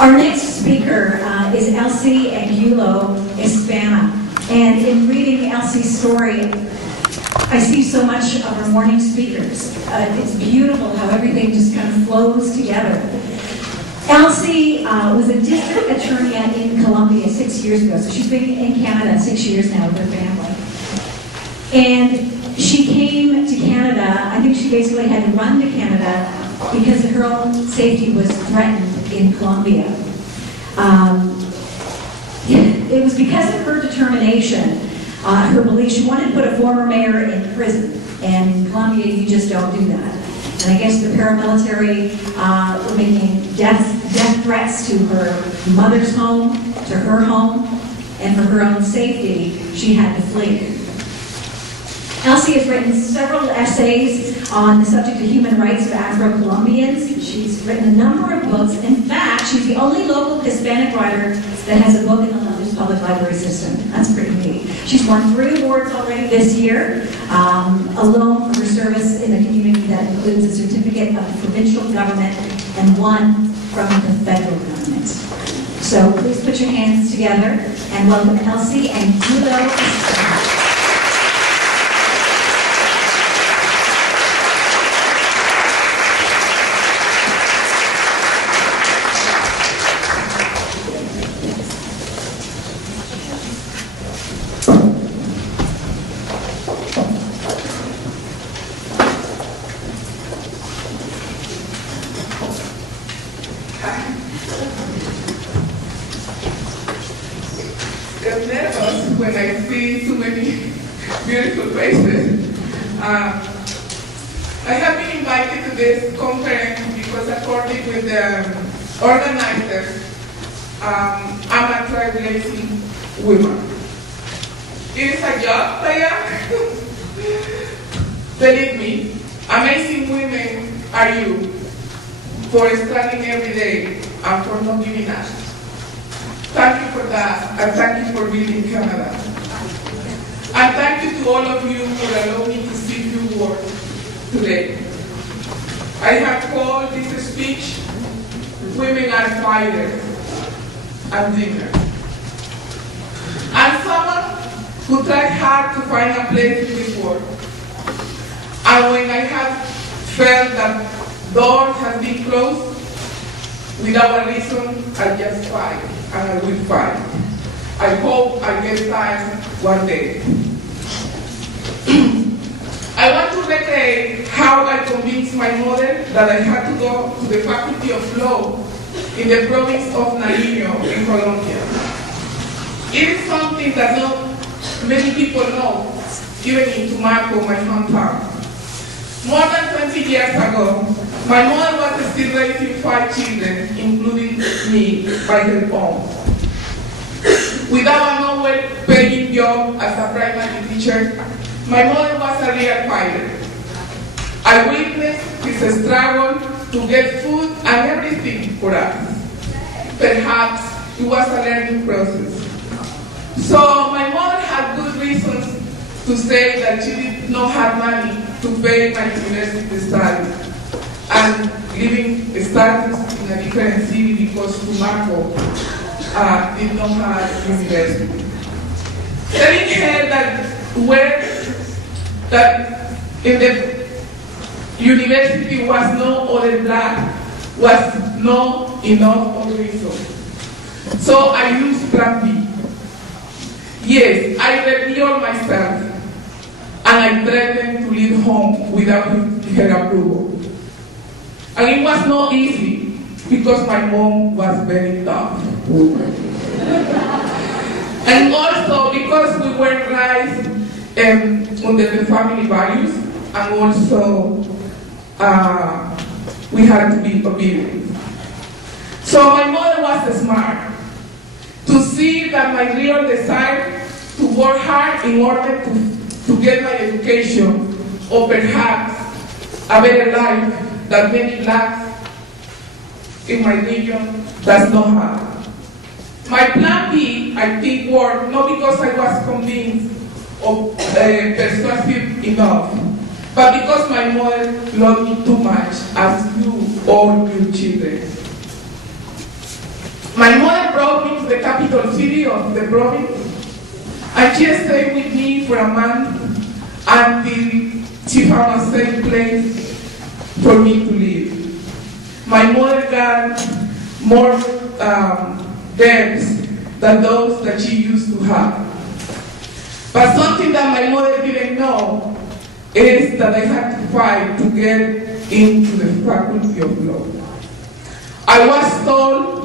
Our next speaker is Elsi and Hispana. And in reading Elsi's story, I see so much of our morning speakers. It's beautiful how everything just kind of flows together. Elsi was a district attorney in Colombia 6 years ago. So she's been in Canada 6 years now with her family. And she came to Canada, I think she basically had to run to Canada because her own safety was threatened in Colombia. It was because of her determination, her belief. She wanted to put a former mayor in prison, and in Colombia you just don't do that. And I guess the paramilitary were making death threats to her mother's home, to her home, and for her own safety, she had to flee. Elsi has written several essays on the subject of human rights of Afro-Colombians. She's written a number of books. In fact, she's the only local Hispanic writer that has a book in the London Public Library system. That's pretty neat. She's won 3 awards already this year, alone for her service in the community. That includes a certificate of the provincial government and 1 from the federal government. So please put your hands together and welcome Elsi and Hispana. Get nervous when I see so many beautiful faces. I have been invited to this conference because according with the organizers, I'm a trailblazing woman. It is a job, Taya. Believe me, amazing women are you for standing every day and for not giving up. Thank you for that, and thank you for being in Canada. And thank you to all of you for allowing me to speak your words today. I have called this speech, Women Are Fighters and Dreamers. I'm someone who tried hard to find a place in this world. And when I have felt that doors have been closed, without a reason, I just fight. And I will fight. I hope I get time one day. I want to recreate how I convinced my mother that I had to go to the Faculty of Law in the province of Nariño in Colombia. It is something that not many people know, even in Tumaco, my hometown. More than 20 years ago, my mother was still raising 5 children, including me, by her own. Without a well-paying job as a primary teacher, my mother was a real fighter. I witnessed his struggle to get food and everything for us. Perhaps it was a learning process. So my mother had good reasons to say that she did not have money to pay my university studies and living status in a different city because Tumaco did not have university. Telling her that in the university was no other black was not enough of reason. So I used plan B. Yes, I revealed myself and I threatened to leave home without her approval. And it was not easy because my mom was very tough. And also because we were raised under the family values, and also we had to be obedient. So my mother was smart to see that my real desire to work hard in order to get my education, or perhaps a better life that many blacks in my region does not have. My plan B, I think, worked not because I was convinced or persuasive enough, but because my mother loved me too much, as you all your children. My mother brought me to the capital city of the province, and she stayed with me for a month until she found a safe place for me to live. My mother got more debts than those that she used to have. But something that my mother didn't know is that I had to fight to get into the Faculty of Law. I was told,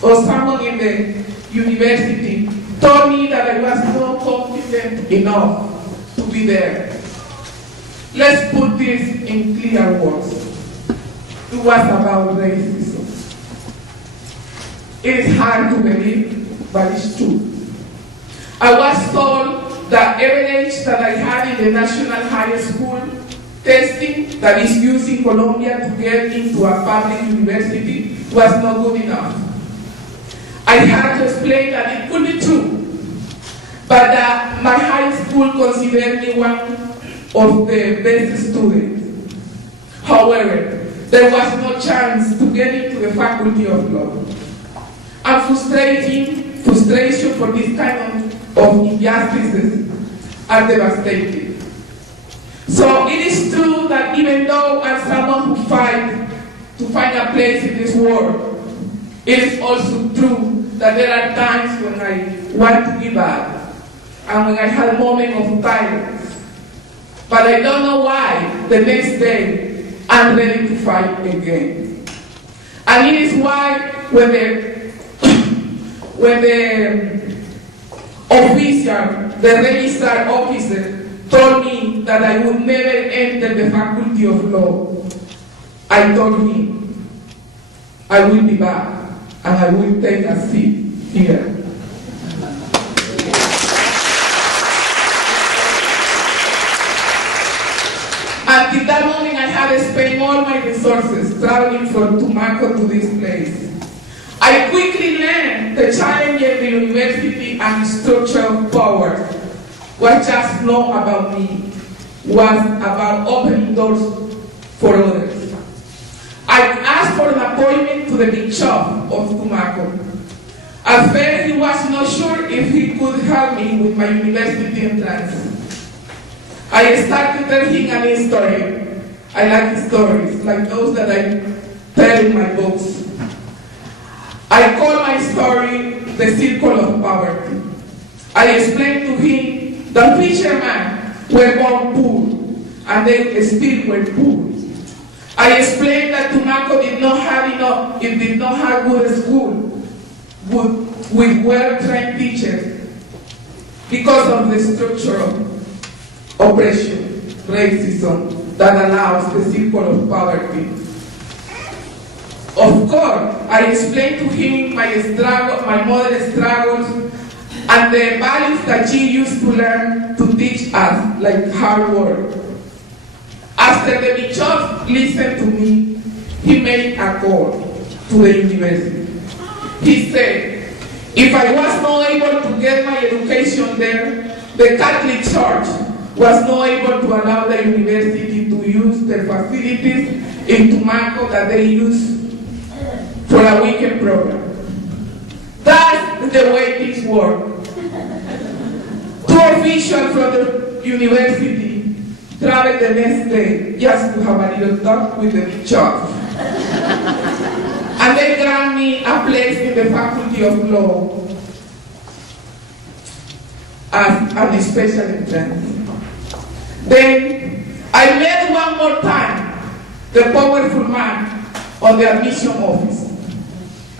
or someone in the university told me that I was not confident enough to be there. Let's put this in clear words. It was about racism. It is hard to believe, but it's true. I was told that every age that I had in the National High School testing that is used in Colombia to get into a public university was not good enough. I had to explain that it could be true, but that my high school considered me one of the best students. However, there was no chance to get into the Faculty of Law. And frustration for this kind of injustices are devastating. So it is true that even though I'm someone who fights to find a place in this world, it is also true that there are times when I want to give up and when I have a moment of silence. But I don't know why the next day I'm ready to fight again. And it is why when the official, the registrar officer, told me that I would never enter the Faculty of Law, I told him, I will be back and I will take a seat here. Until that moment, I had spent all my resources traveling from Tumaco to this place. I quickly learned the challenge of the university and structure of power was just not about me, was about opening doors for others. I asked for an appointment to the Bishop of Tumaco. At first, he was not sure if he could help me with my university entrance. I started telling him a story. I like stories, like those that I tell in my books. I call my story the circle of poverty. I explained to him that fishermen were born poor, and they still were poor. I explained that Tumaco did not have enough, it did not have good school with well-trained teachers because of the structure of oppression, racism, that allows the circle of poverty. Of course, I explained to him my struggle, my mother's struggles, and the values that she used to learn to teach us, like hard work. After the bishop listened to me, he made a call to the university. He said, if I was not able to get my education there, the Catholic Church was not able to allow the university to use their facilities in Tumaco that they use for a weekend program. That's the way things work. Two officials from the university traveled the next day just to have a little talk with the bishop. And they granted me a place in the Faculty of Law as a special entrance. Then I met one more time the powerful man on the admission office.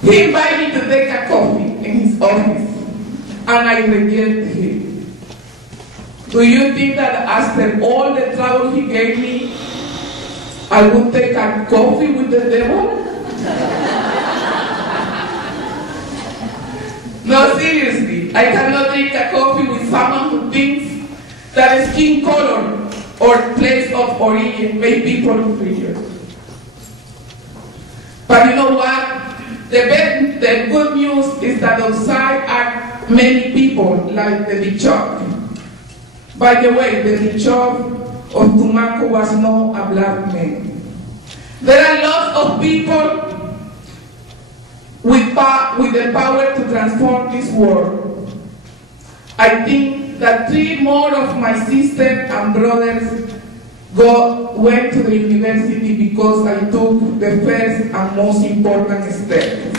He invited me to take a coffee in his office, and I rejected him. Do you think that after all the trouble he gave me, I would take a coffee with the devil? No, seriously, I cannot drink a coffee with someone who thinks that skin color or place of origin make people inferior. But you know what? The good news is that outside are many people like the bishop. By the way, the bishop of Tumaco was not a black man. There are lots of people with with the power to transform this world. I think that 3 more of my sisters and brothers went to the university because I took the first and most important step.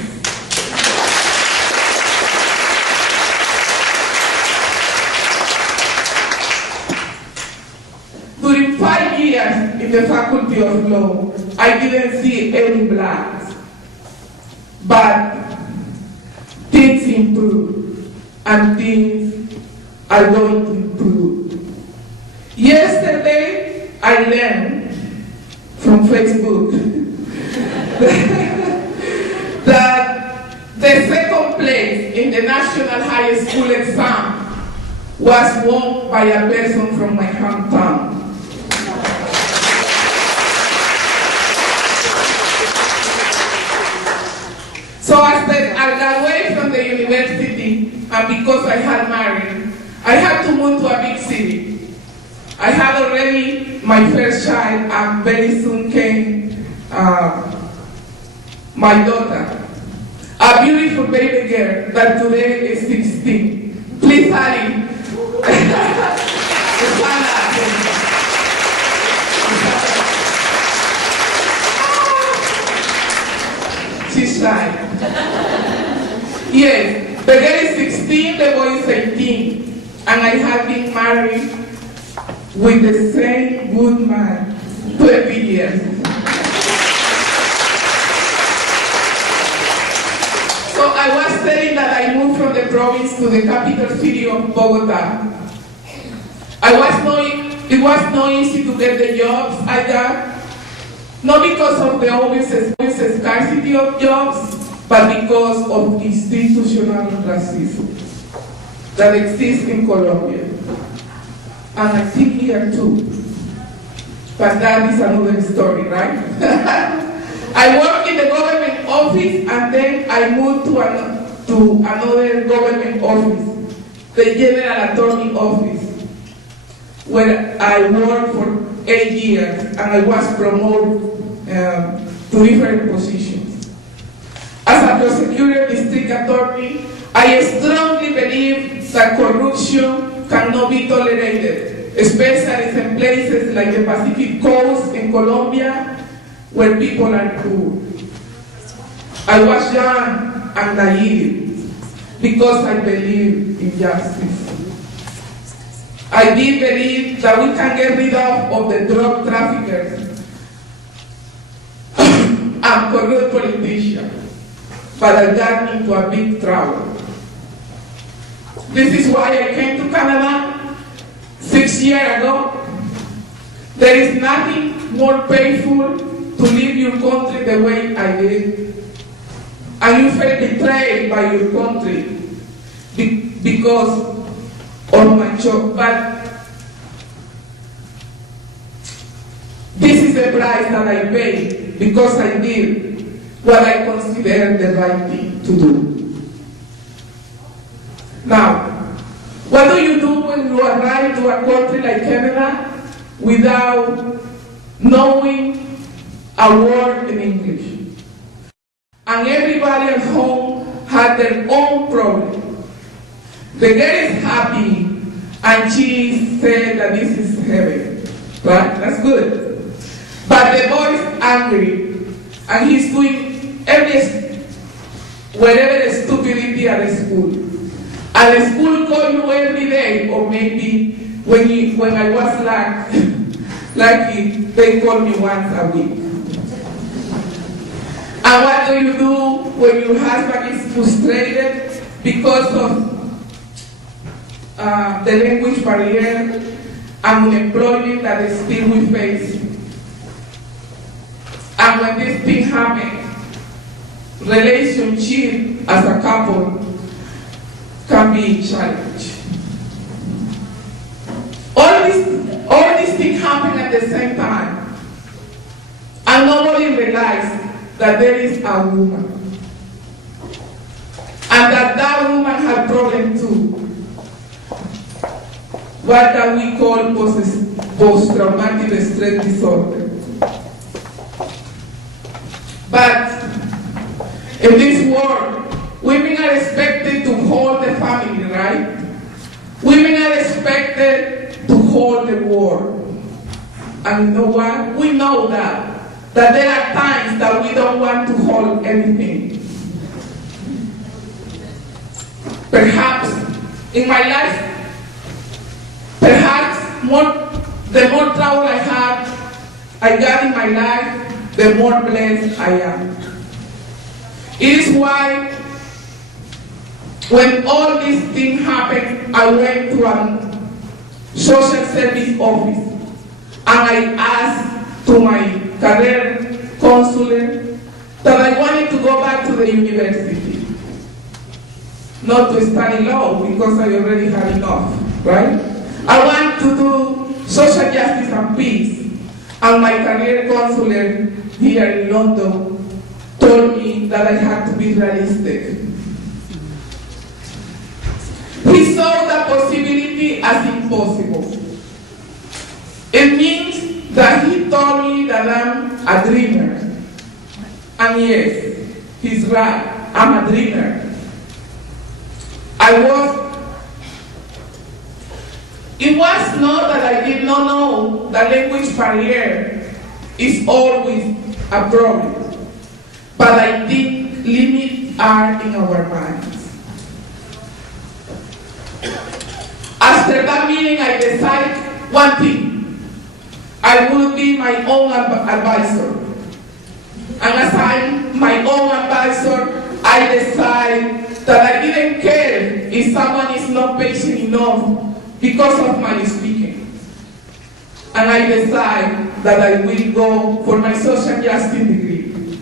During 5 years in the Faculty of Law, I didn't see any blacks. But things improve, and things are going to improve. Yesterday, I learned from Facebook that the second place in the National High School exam was won by a person from my hometown. So after I graduated from the university, and because I had married, I had to move to a big city. I had already my first child, and very soon came my daughter, a beautiful baby girl that today is 16. Please, Harry. She's shy. Yes, the girl is 16, the boy is 18, and I have been married with the same good man 20 years. So I was saying that I moved from the province to the capital city of Bogota. It was not easy to get the jobs I got, not because of the obvious scarcity of jobs, but because of institutional racism that exists in Colombia. And I think here too. But that is another story, right? I worked in the government office, and then I moved to another government office, the General Attorney Office, where I worked for 8 years, and I was promoted to different positions. As a prosecutor district attorney, I strongly believe that corruption cannot be tolerated, especially in places like the Pacific Coast in Colombia, where people are poor. I was young and naive because I believe in justice. I did believe that we can get rid of the drug traffickers and corrupt politicians, but I got into a big trouble. This is why I came to Canada 6 years ago. There is nothing more painful to leave your country the way I did. And you feel betrayed by your country because of my job. But this is the price that I paid, because I did what I consider the right thing to do. Now, what do you do when you arrive to a country like Canada without knowing a word in English? And everybody at home had their own problem. The girl is happy, and she said that this is heaven. Right? That's good. But the boy is angry, and he's doing whatever stupidity at the school. And the school call you every day, or maybe when I was lucky, they call me once a week. And what do you do when your husband is frustrated because of the language barrier and unemployment that is still we face? And when this thing happens, relationship as a couple can be challenged. All these things happen at the same time, and nobody realizes that there is a woman, and that woman has problems too. What that we call post-traumatic stress disorder. But in this world, women are expected to hold the family, right? Women are expected to hold the world. And you know what? We know that there are times that we don't want to hold anything. Perhaps in my life, the more trouble I got in my life, the more blessed I am. It is why when all these things happened, I went to a social service office and I asked to my career counselor that I wanted to go back to the university. Not to study law because I already had enough, right? I want to do social justice and peace. And my career counselor here in London told me that I had to be realistic. He saw the possibility as impossible. It means that he told me that I'm a dreamer. And yes, he's right, I'm a dreamer. It was not that I did not know that language barrier is always a problem, but I think limits are in our minds. After that meeting, I decided one thing. I will be my own advisor. And as I'm my own advisor, I decide that I didn't care if someone is not patient enough because of my speaking. And I decide that I will go for my social justice degree.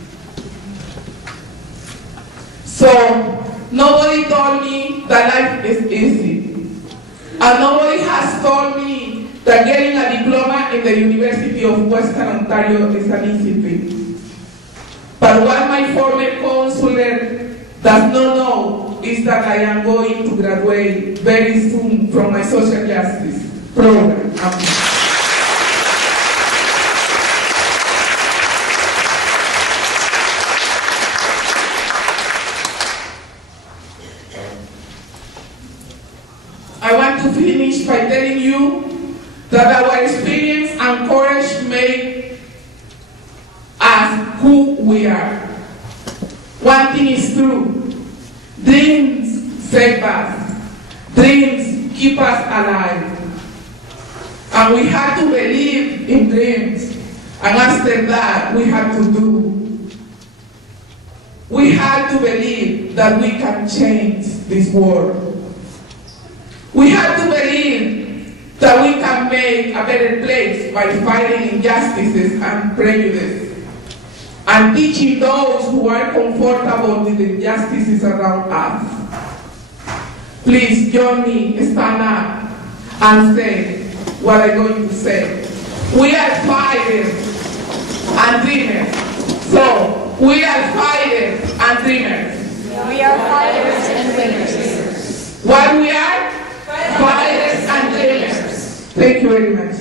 So, nobody told me that life is easy. And nobody has told me that getting a diploma in the University of Western Ontario is an easy thing. But what my former counselor does not know is that I am going to graduate very soon from my social justice program. I want to finish by telling you that our experience and courage make us who we are. One thing is true. Dreams save us. Dreams keep us alive. And we have to believe in dreams. And after that, we have to do. We have to believe that we can change this world. We have to believe that we can make a better place by fighting injustices and prejudice and teaching those who are comfortable with the injustices around us. Please join me, stand up and say what I'm going to say. We are fighters and dreamers. So, we are fighters and dreamers. We are fighters and winners. What we are? Fighters and dreamers. Thank you very much.